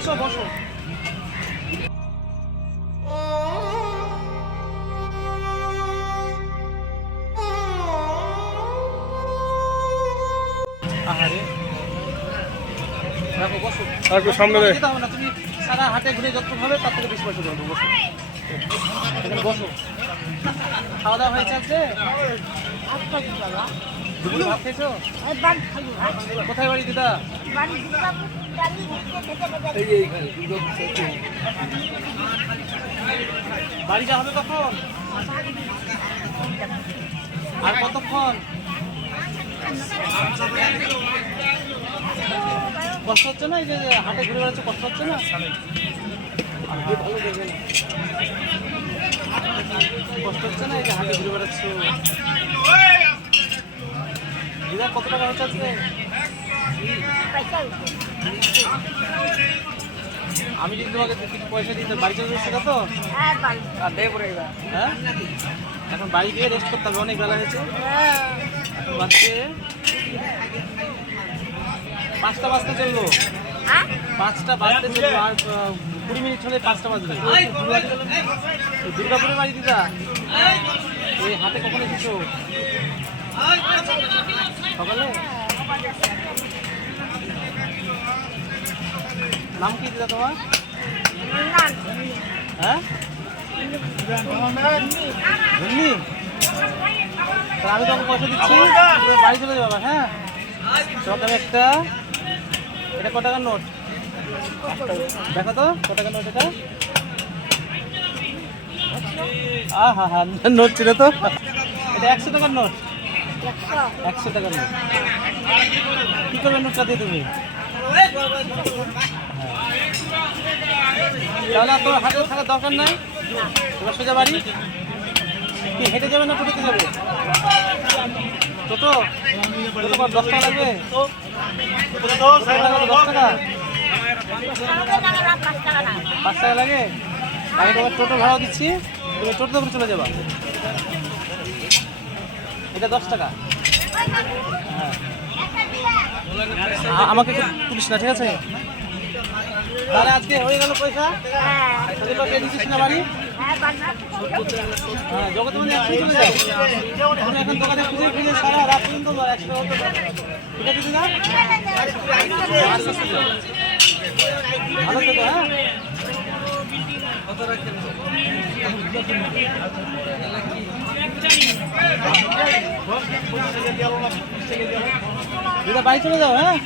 আসো বসো। আহারে রাখো বসো। আর একটু সামনে দে। যেতে হবে না, তুমি সারা হাটে ঘুরে যত হবে তার থেকে বেশি পয়সা দেবো। বসো এখানে বসো। খাওয়া দাওয়া হয়েছে আজকে? দুপুরে ভাত খেয়েছো? কোথায় বাড়ি দিদা? বাড়িটা হবে কখন? আর কতক্ষণ? কষ্ট হচ্ছে না? এই যে হাটে ঘুরে বেড়াচ্ছে, কষ্ট হচ্ছে না? কষ্ট হচ্ছে না এই যে হাটে ঘুরে বেড়াচ্ছ? দিদা কত টাকা হচ্ছে আজকে? আমি যদি তোমাকে কিছু পয়সা দিতে বাড়ি চলে যাচ্ছে তো? হ্যাঁ, এখন বাড়ি গিয়ে রেস্ট করতে হবে, অনেক বেলা হয়েছে। এখন বাজছে 5টা বাজতে চললো। 5টা বাজতে চললো, আর 20 মিনিট হলে 5টা বাজবে। দুর্গাপুরে বাড়ি দিদা? এই হাতে কখন এসেছো? সকালে? নাম কি দিদা তোমার? হ্যাঁ, ধন্যি। আমি তোমাকে পয়সা দিচ্ছি, তুমি বাড়ি চলে যাবো। হ্যাঁ, সকালে একটা, এটা কত টাকার নোট? দেখো তো কত টাকার নোট এটা? হা হা, নোট ছিল তো। এটা 100 টাকার নোট। 100 টাকার নোট। কি করবে নোটটা দিয়ে তুমি? তাহলে আর তোর হাতে থাকার দরকার নাই, তোমার সোজা বাড়ি। কি হেঁটে যাবে না টোটোতে যাবে? টোটো? টোটো 10 টাকা লাগবে? 10 টাকা? 5 টাকা লাগে? আমি তোমার টোটো ভাড়া দিচ্ছি, তুমি টোটোতে করে চলে যাবা। এটা 10 টাকা। হ্যাঁ, আমাকে তুলিস না, ঠিক আছে? তাহলে আজকে হয়ে গেল পয়সা? দিচ্ছিস না বাড়ি? হ্যাঁ, জগতে মানে এখন চলে যাও। তুমি এখন দোকানে খুঁজে খুঁজে সারা রাত পর্যন্ত 100 হতো। ঠিক আছে দিদা? আস্তে আস্তে যাও। ভালো থেকো। হ্যাঁ, দিদা বাড়ি চলে যাও। হ্যাঁ।